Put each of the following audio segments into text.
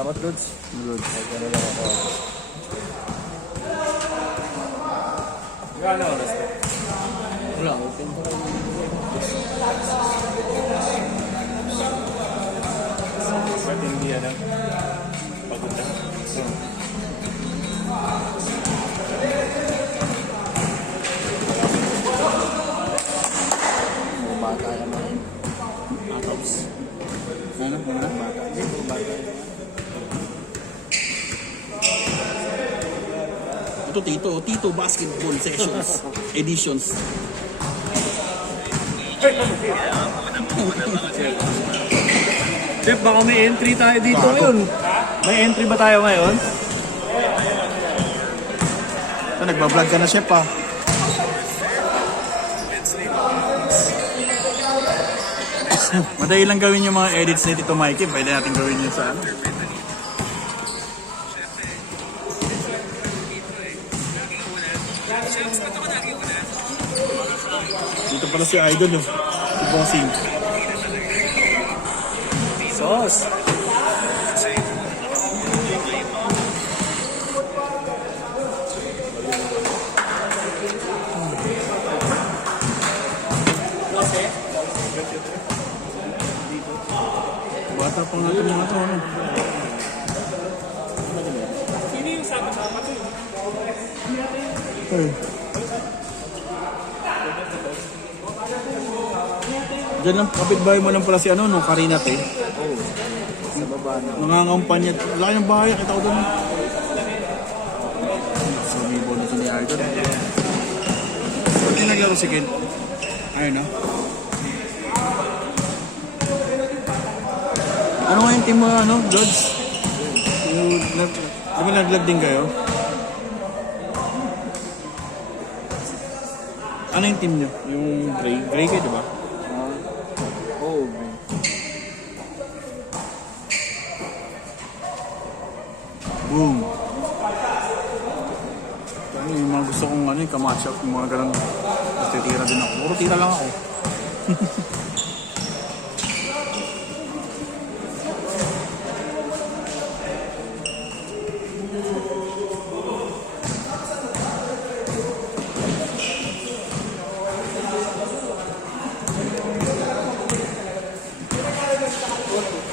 Salamat, Lods. Good. Ay, gano'n lang ako. Gano'n oras to? Wala, open pa rin. Ba't hindi ano? Pagod na? Bata yan na rin. Atops. Ano? Ano? Bata. Hindi po bata yan. Ito Tito Basketball Sessions Editions. Chef, baka may entry tayo dito ngayon. May entry ba tayo ngayon? So, nagbablog ka na, Chef, ah. Madali lang gawin yung mga edits ni Tito Mikey. Pwede natin gawin yun sa ano. Dito pala si Idol, oh. Si Bossing. Sauce! Bata pa nga ito mga ito, ano. Sino yung sama-sama to? Hey. Diyan lang, kapitbahay mo lang pala si ano, no, Karinat eh. Oo. Sa baba na. Nangangampanya. Laki ng bahay, kita ko doon. Sumibo na ito ni Idol. Ba't yung naglaro si Ken? Ayun na. Ano nga yung team mo, ano, Dodge? Di ba naglag din kayo? Ano yung team nyo? Yung Gray? Gray kayo, di ba? Oo. Boom! Ano yung mga gusto kong ano, yung kamatch up, yung mga ganun. Tapos titira din ako. Puro tira lang ako.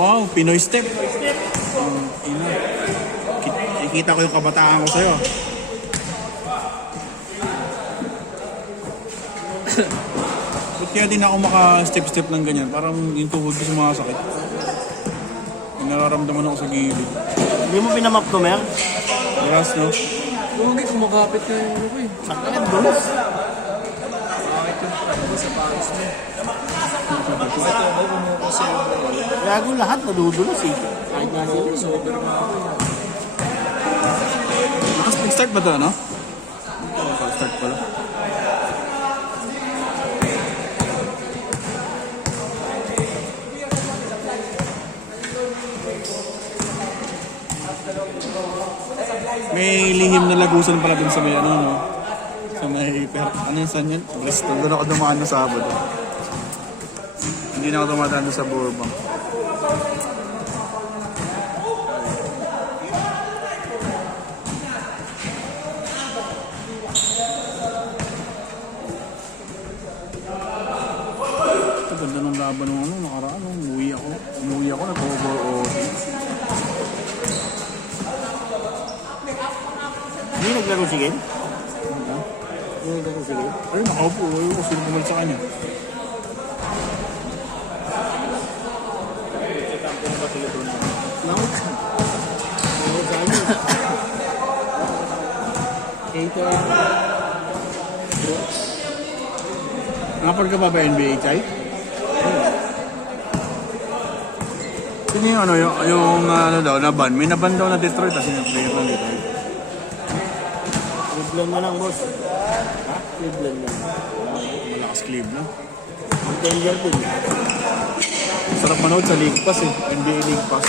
Wow, Pinoy step. Ina. Nakikita ko yung kabataan ko sa'yo. Ba't kaya din ako maka-step-step ng ganyan? Parang yung tuhod ko sumasakit. May nararamdaman ako sa gilid. Hindi mo pinamap to, Mer? Yes, no? Hindi, kumakapit na yung ano eh. Sakit, dulos. Bakit yung ano sa pangis mo? Ito ako kumukusa yung Gago lahat, nadudulos eh. kahit na sila. Sober nga ako eh. Nag-start ba ito, no? Nag-start pala. May lihim na lagusan pala dun sa may ano, no? Sa may, ano yung saan yun? Bristol, doon ako dumaan na Sabado. Hindi na ako dumadaan doon sa Burbank. Ito, ganda ng laban ng ano, nakaraan. Umuwi ako, nag-over OT. Hindi naglaro si Ken? Hindi naglaro si Ken? Ay, nakaupo. Ayaw ko sino pumal sa kanya. Naut. Naut sa amin. Ito. Nakapal ka ba ba NBA, Chay? Sino yung ano, yung ano daw, naban? May naban daw na Detroit, kasi yung player ng Detroit. Cleveland na lang, boss. Ha? Cleveland na lang. Malakas Cleveland. Ang danger din. Sarap manood sa League Pass eh. NBA League Pass.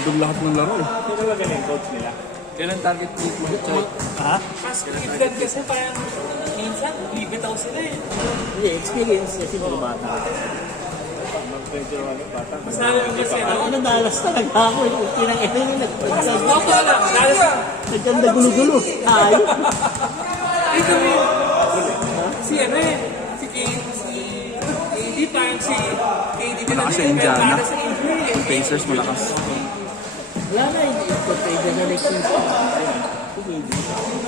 Doon lahat ng laro eh. Sino ba ganun coach nila? Kailan target pick mo? Ha? Mas Cleveland kasi parang minsan, bibitaw sila eh. Hindi, experience kasi mga bata. Mas lalo yung kasi, no? Ano, Dallas talaga ako. Yung pinang-ina nyo, Totoo lang, dahil sa... nagkanda gulo-gulo. Ayun. Ito mo si ano eh, si KD parang si KD din Malakas natin yung Indiana. para sa injury eh. Pacers malakas. Wala na eh. Ito, pwede na next season. Sige.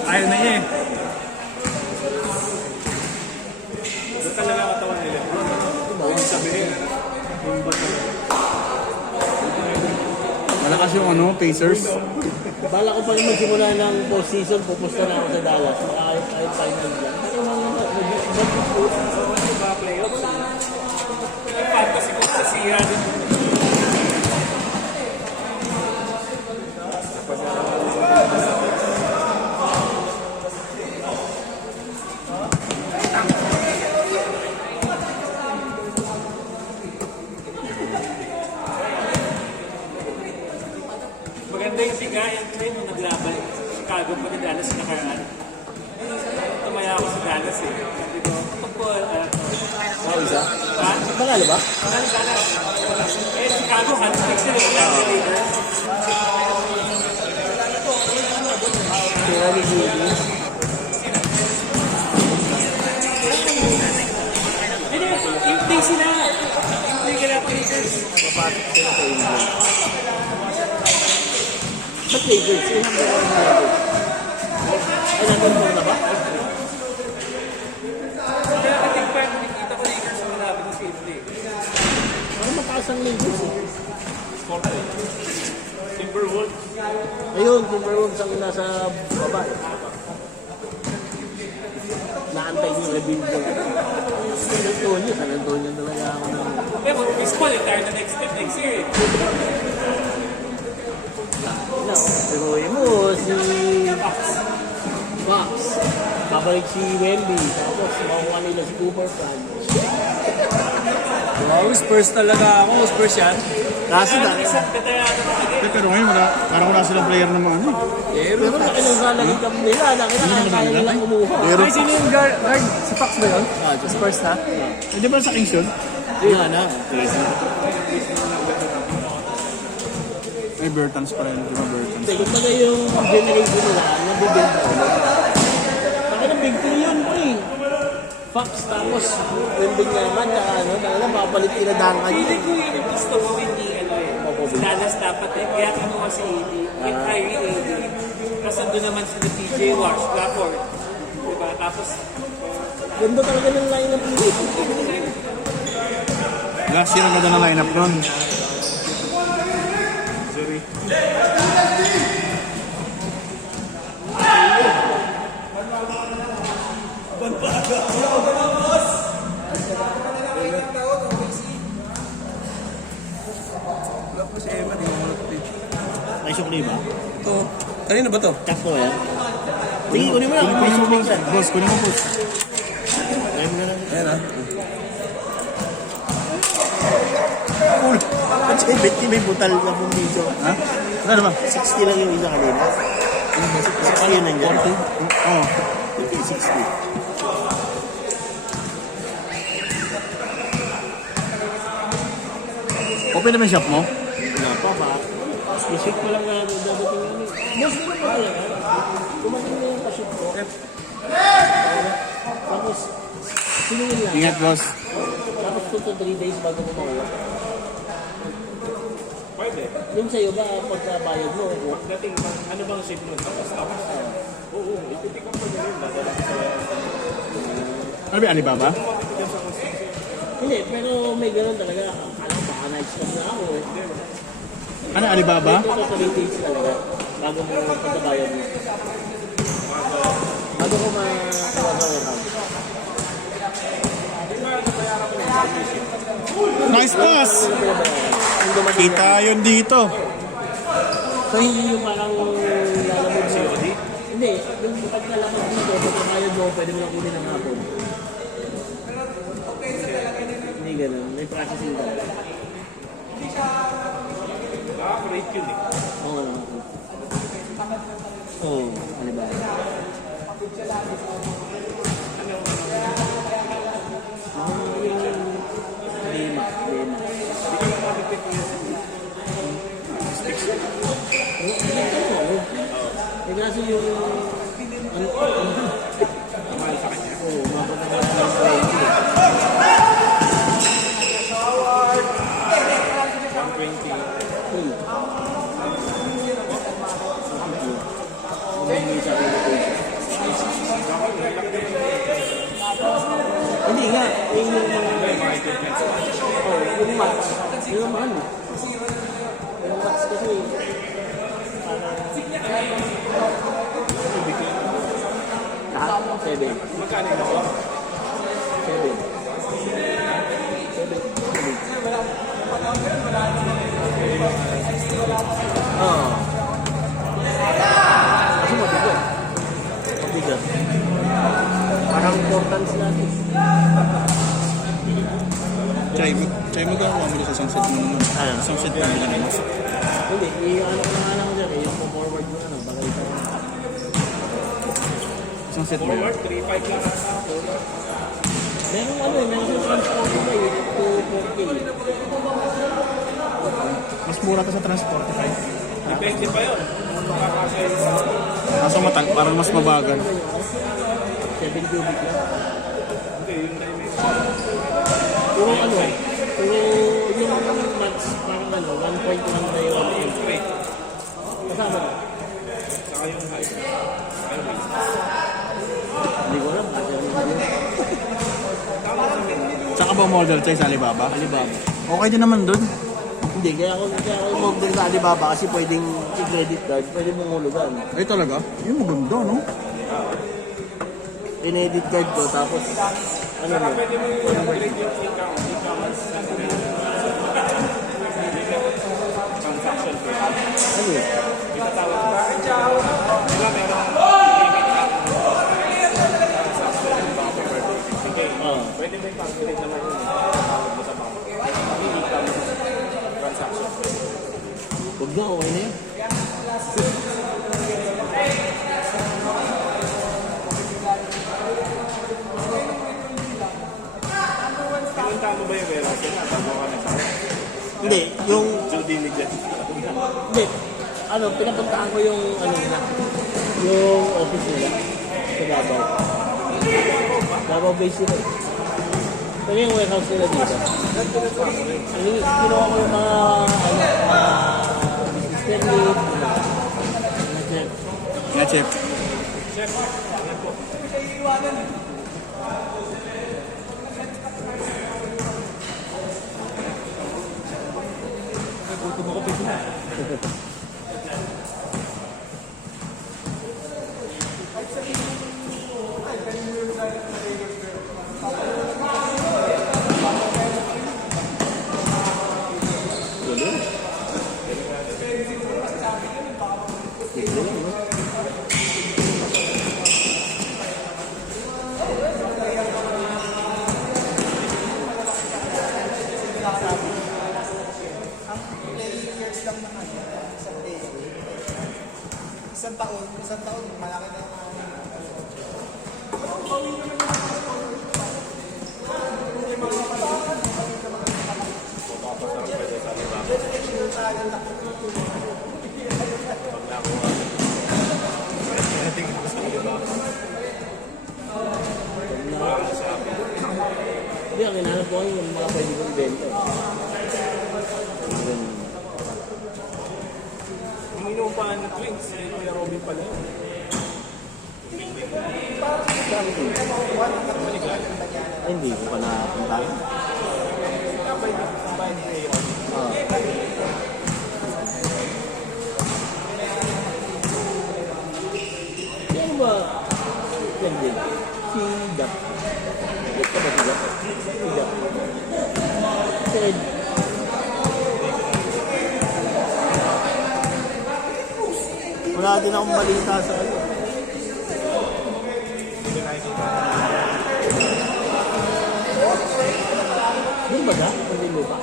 Ayaw na niya eh. Malakas yung ano, Pacers. Bala ko pa naman simula ng post-season, pupusta na ako sa Dallas. Makakayot final lang. Fantasy ko sa siya din. Maganda yung siga, yung train nung naglaban Chicago pa ni Dallas na nakaraan. Tumaya ako sa Dallas eh. Sabi ko, football, Isa? ha? Panalo ba? Dallas. Eh, Chicago, handpick sila yung Lakers. Kaya ni Gigi. Hindi, hindi sila. Hindi ka lang Lakers. Napasok sila sa India. Ba't Lakers? Yung number 1 na Lakers. Ay, number 4 na ba? Kaya katigpan, nakikita ko Lakers ang malabi ng safety. Ano mataas ang Lakers eh? Timberwolves. Ayun, Timberwolves ang nasa baba eh. Naantay yung rebuild ko. San Antonio talaga ako ng... Kaya mag-baseball, entire the next step next year. Pero mo, si Fox. Babalik si Wemby. Tapos makuha nila si Cooper Franz. Wow, Spurs talaga ako. Spurs yan. Kaso dahil. Isang veterano talaga. Pero ngayon, parang wala silang player na mga ano. Pero laki ng salary cap nila. Kaya nilang kumuha. Pero, Ay, sino yung guard? Si Fox ba yun? Spurs na? hindi ba sa Kings yun? Yun na. Ay, Bertans pa rin. Di ba Bertans? Kung pala yung generation nila, nabibuild na ulit. Bakit ang big three yun po eh. Fox tapos Wemby naman na ano, na mapapalit nila Duncan. Feeling ko yun yung gusto mo hindi ano eh. Si Dallas dapat eh. Kaya kinuha si AD. Yung Kyrie AD. Kasi doon naman si TJ Watt, Gafford. Diba? Tapos, Ganda talaga ng lineup nila. Last year, ang ganda ng lineup nun. May sukli ba? Ito. Kanina ba to? Sakto yan. Sige, kunin mo lang. May sukli ka. Boss, kunin mo boss. Ayaw mo na lang. Ayan ah. Cool. Kasi 20 may butal na pong video. Ha? Ano ba? 60 lang yung isa kanina. 60 yun nandiyan. Oo. 60. Open naman shop mo? Wala pa ba? Isip ko lang na dadating yun. Most ko pa talaga. Kumating na yung pa-ship ko. Tapos, siningin lang. Ingat boss. Tapos 2 to 3 days bago mo makuha. pwede. Yung sa'yo ba, pagkabayad mo, Dating, ano bang ship nun? Tapos, oo, ititik ang pwede rin. Dadala ko sa... Ano ba, Alibaba? hindi, pero may ganun talaga. Alam, baka na-stop na ako eh. Ano, Alibaba? Ito to 3 days talaga. Bago mo pagkabayad mo. Bago ko makawa sa warehouse. Nice pass! Ano pinabayaran? Yung dumating Kita yun dito. So hindi yung parang lalamog mo. Hindi, yung pagkalamog dito, pagkabayad mo, pwede mo lang kunin ng hapon. Hindi ganun, may processing ka. Rate yun eh. Oo nga. Oo, ano ba? Lima. Hindi nga, yung yung match. Yung mahal. Yung match kasi, lahat, 7. Magkano yun ako? 7. Oo. Kasi mabigat. Mabigat. Parang importance natin. Chay mo gawa mo sa isang set mo naman. Ano? Isang set mo naman. Hindi, i-ano ko na nga lang dyan. Yung forward mo na. Baka ito. Isang set mo. Forward, 3.5 lang ata. Meron ano eh, meron yung transport na eh. 2 4K. Mas mura ka sa Transportify. Depende pa yun. Kung makakasaya sa... Kaso parang mas mabagal. 7 cubic lang. Hindi, yung na yung Pero ano, pero yung match parang ano, 1.1 na yung kasama na. saka yung height. Hindi ko alam, kasi ano yun. Tsaka ba model Chay sa Alibaba? Alibaba. Okay din naman dun. Hindi, kaya ako mag-order sa Alibaba kasi pwedeng i-credit card, pwede mong hulugan. Ay talaga? Yung maganda, no? In-edit card ko, tapos ano mo? Pwede mo yung upgrade yung account. Transaction fee. Ano yun? Itatawag ko. Diba merong limit na transaction yung baka per day. Sige, pwede mo i-calculate naman yung tawag mo sa bank. Makikita mo transaction fee. Huwag na, okay na yun. Pinunta mo ba yung warehouse yun? Bago ka nagsabi? Hindi, yung, Due diligence. hindi, ano, pinapuntahan ko yung, ano na, yung office nila sa Davao. Davao base sila. Ito yung warehouse nila dito. Ano, kinuha ko yung mga, ano, business permit, mga check. Yeah, chef. Isang taon, malaki na yung Hindi, ang hinahanap ko yung mga pwede kong ibenta. Yung inuupahan ng Twins, Kuya Robin pala yun. Ay, hindi ko pa napuntahan. Ano ba? Pwede. Si Dap. Dap ka ba si Dap? Si Dap. Ted. Wala din akong balita sa ano. Hindi ba ka? Hindi mo ba?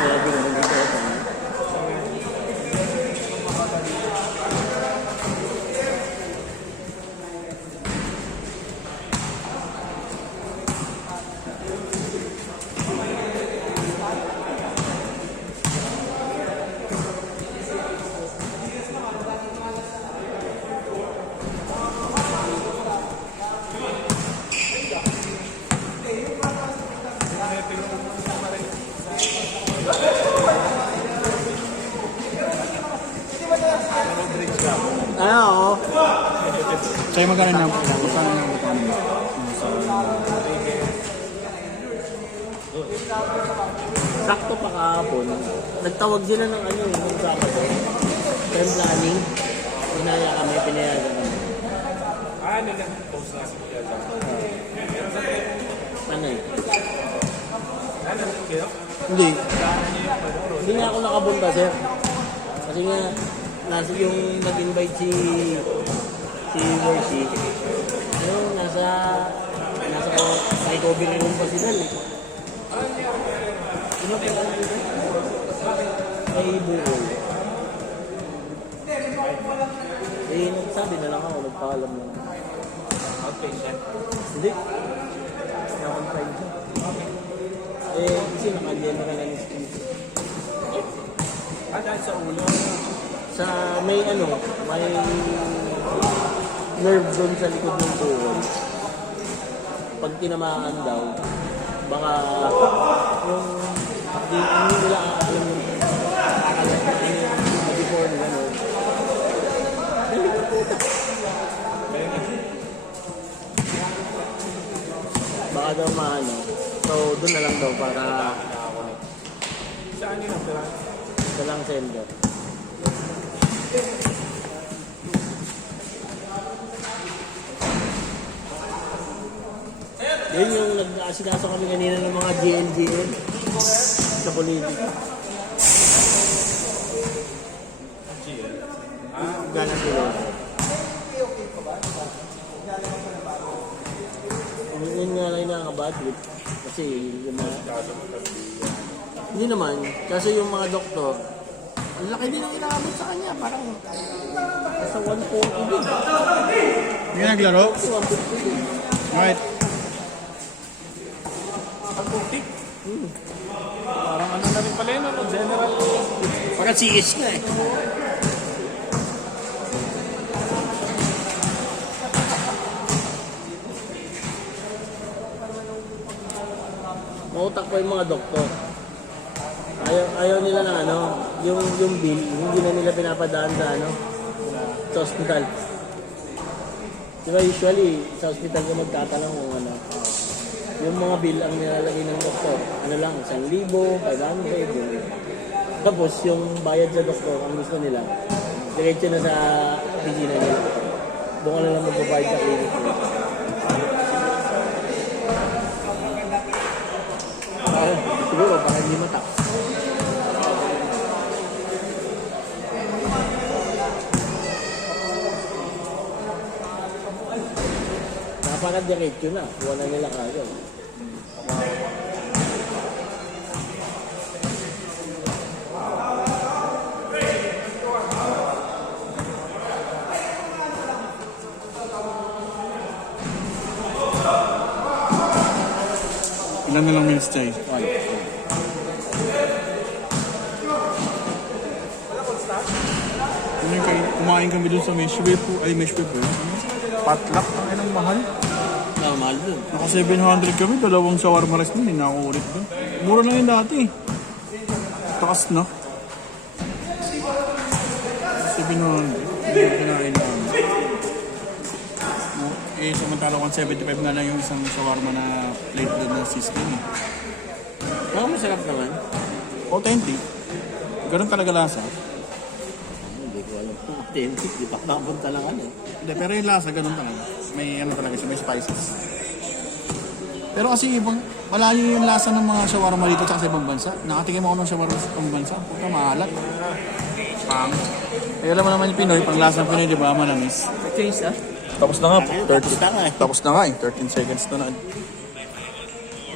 Wala din naman dito. Sa'yo magkano na? Magkano na? Magkano na? Sakto pa kahapon. Nagtawag sila ng ano eh, ng Sabado. Time planning. Pinaya kami, pinayagan kami. Ano lang, post na si Kuya Zach. Ano eh? Ano, kayo? Hindi. Hindi nga ako nakapunta, sir. Kasi nga, nasa yung nag-invite si Mercy. Ano, nasa recovery room pa sila eh. Ano pa lang dito? May buhol. Eh, nagsabi na lang ako, nagpaalam lang. Outpatient. Hindi. Nakakonfine siya. Eh, kasi nakalyema ka lang yung Dahil sa ulo. sa may ano, may nerve doon sa likod ng tuhod. Pag tinamaan daw, baka yung hindi nila alam yung akalat na ano yung before nila no. Baka daw maano. So, doon na lang daw para Saan yun ang tira? sa lang sender. Yun yung nag-asikaso kami kanina ng mga GNGN sa politika. Gana sila. Yun nga lang nakaka-bad trip. Kasi yung mga... Hindi naman. Kasi yung mga doktor, ang laki din ang inaabot sa kanya. Parang nasa 140 din. Hindi ka naglaro? 150 din. Right. Parang ano na rin pala yun, ano? General. Parang CS na eh. Mautak pa yung mga doktor. Ayaw nila ng ano, yung bill, hindi na nila pinapadaan sa ano, sa hospital. Diba usually, sa hospital ka magtatanong kung ano, yung mga bill ang nilalagay ng doktor, ano lang, 1,000, 500, yun. Tapos yung bayad sa doktor, ang gusto nila, diretso na sa opisina nila. Doon ka na lang magbabayad sa clinic nila. Siguro, baka hindi matak. Napaka-diretso na. Kuha na nila kagad. Ilan na lang minutes tayo? Ano yung kumain kami dun sa Meshway po, ay Meshway po. Patlak, ang inang mahal. Mahal dun. Naka 700 kami, dalawang shawarma rice din, hindi na ako ulit dun. Mura na yun dati. Takas na. 700, hindi ko kinain namin. Eh, samantala 175 nga lang yung isang shawarma na plate doon ng system eh. Baka masarap naman. Authentic. Ganun talaga lasa. Hindi ko alam kung authentic. Di pa kapunta lang ano. Hindi, pero yung lasa ganun talaga. May ano talaga siya, may spices. Pero kasi ibang, malayo yung lasa ng mga shawarma dito sa ibang bansa. Nakatikim ako ng shawarma sa ibang bansa. Puta, maalat. Pang. Eh, alam mo naman yung Pinoy, pang lasang Pinoy, di ba, manamis. Change ah. Tapos na nga, Tapos na nga eh. Tapos na nga eh, 13 seconds na na.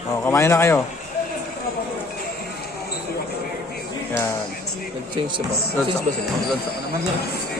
Oh, kumain na kayo. Yan. Nag-change na ba? Nag-change ba sila?